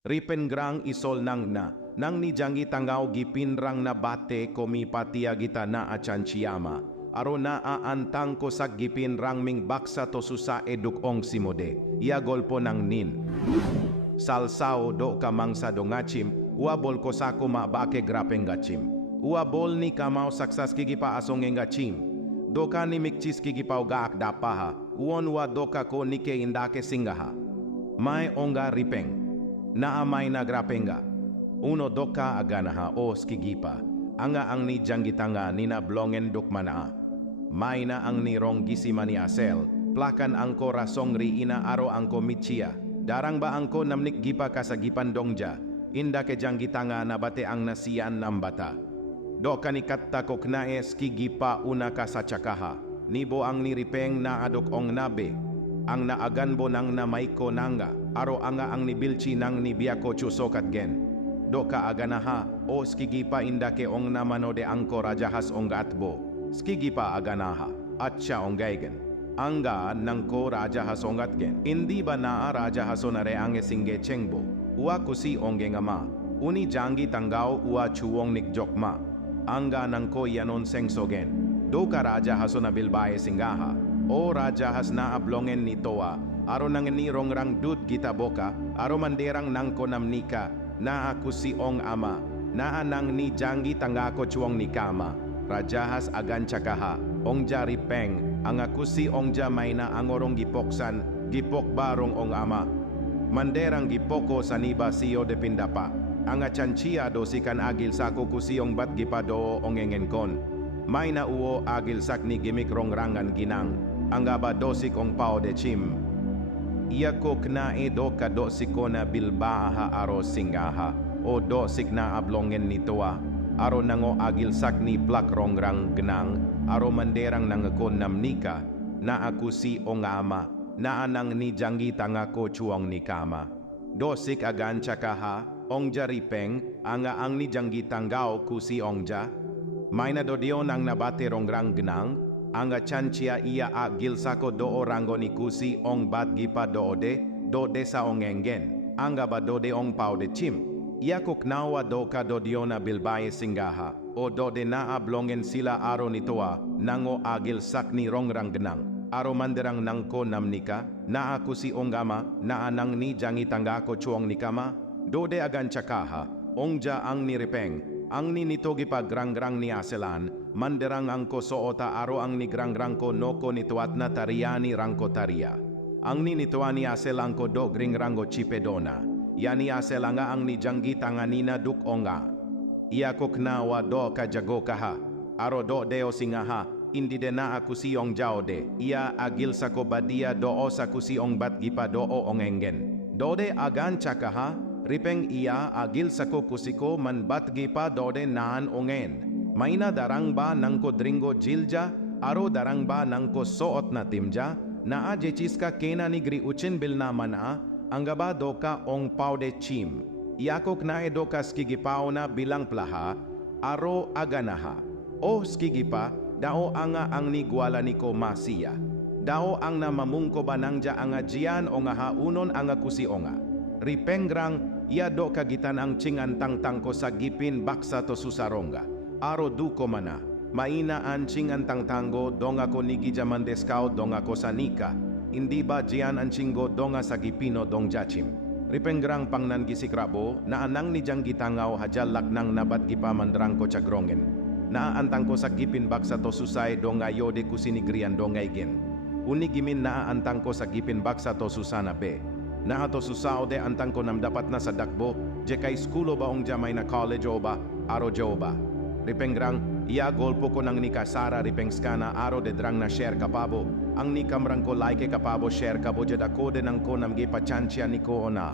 Ripengrang isol nang ni jangi tangaw gipinrang na bate komi patia gita na achanchiyama. Aro na aantang ko sa gipinrang ming baksa to susa edukong simode. Ia golpo ng nin. Salsao do kamang sa dongachim, uabol ko sa kumabake grapeng gachim. Uabol ni kamao saksas kigipa asong engachim. Doka ni mikchis kigipaw gaak dapaha, uon wa doka ko nike indake singaha. May onga ripeng. Naamay na grapenga. Uno doka aganaha o skigipa. Anga ang ni janggitanga ni na blongen dukmanaa. May na ang ni rong gisima ni asel. Plakan angko rasong ri ina aro angko michia. Darang ba angko namnik gipa kasagipan dongja. Inda ke janggitanga na bate ang nasiyan nambata. Do kanikatta ko knae skigipa una kasachakaha. Nibo ang niripeng na adok ong nabe. Ang naaganbo nang namaiko nanga. Aro anga ang nibilchi nang nibiyako chusokat gen. Do ka aganaha o skigipa indake ong namanode angko rajahas ong atbo. Skigipa aganaha at siya ong gaigen. Anga nang ko rajahas ong atgen. Indi ba naa rajahaso na re ange singge chengbo. Ua kusi ong gengama. Uni jangi tanggao ua chuwong nikjokma. Anga nang ko yanon sengsogen. Do ka rajahaso na bilbae singaha. O rajahas na ablongen ni toa. Aro nang nirong rang dud gita boka, aro manderang nang konamnika, na ako si ong ama, na anang ni jangi tangako chuong ni kama, rajahas agan chakaha, ong jari peng, ang ako si ong jamay na angorong gipoksan, gipok barong ong ama, manderang gipoko sa niba siyo de pindapa, ang achanchia do sikan agil sako kusiyong bat gipado ong engenkon, may na uo agil sak ni gimikrong rangan ginang, ang aba dosik ong pao de chim, iya ko knae do ka do siko na bilbaaha aro singaha o do sik na ablongen nitoa aro nango agil sak ni plak rongrang genang aro manderang nangako namnika na aku si ongama na anang ni jangi tangako chuong ni kama do sik agan chakaha ong jaripeng anga ang ni jangi tanggao kusi ongja may na do dio nang nabate rongrang genang anga chanchia ia agil sako do orango ni kusi ong bat gipa do de sa ong engen. Anga ba do de ong pao de chim. Ia kuknawa do ka do diona bilbaye singaha. O do de na ablongen sila aro nitoa nango agil sak ni rongrang genang. Aro manderang nangko namnika na aku si ong ama na anang ni jangi tanggako chuong ni kama. Do de agan chakaha. Ongja ang niripeng. Ang ni nitogi pa grang-grang ni aselan, manderang angko soota aro ang ni grang-grang ko noko nituat na tariani rangko taria. Ang ni nituan ni aselang ko do gring-rango chipedona. Yani aselanga ang ni janggi tanganina duk onga. Ia kuknawa do ka jago kaha. Aro do deo singaha, indi de na aku siyong jaude. Ia agil sa ko badia do o sa kusiyong bat gipa do o ongengen. Do de agan chakaha, ripeng iya agil sako kusiko man batgi pa dode naan ongen. Maina darang ba nang ko dringo jilja, aro darang ba nang ko soot na timja, na a jechiska kena nigri uchin bil na mana, anggaba doka ong paude chim. Iakok na edoka skigipao na bilang plaha, aro aganaha. O skigipa, dao anga ang ni gwala ni ko masiya. Dao ang na mamungko banangja anga jian o nga haunon anga kusi onga. Ripengrang ia do kagitan ang chingan tang ko sa gipin baksa to susarongga. Aro duko mana. Maina ang chingan tangtango donga ko nigi jaman deskao donga ko sa nika. Hindi ba jian ang chingo donga sa gipino dong jachim. Ripengrang pangnan gisikrabo na anang ni jang gitangaw hajalak nang nabat gipamandrang ko chagrongen. Naaantang ko sa gipin baksa to susay donga yode kusinigrian dongay gen. Unigimin naaantang ko sa gipin baksa to susana be. Na ato susao de antang ko nam dapat na sa dakbo, je kay skulo ba ong jamay na college o ba, aro jo ba. Ripengrang, iya golpo ko nang ni kasara ripengskana aro de drang na share kapabo, ang ni kamrang ko like kapabo share kabo jeda ko de nang ko nam gipa chansya ni ko ona.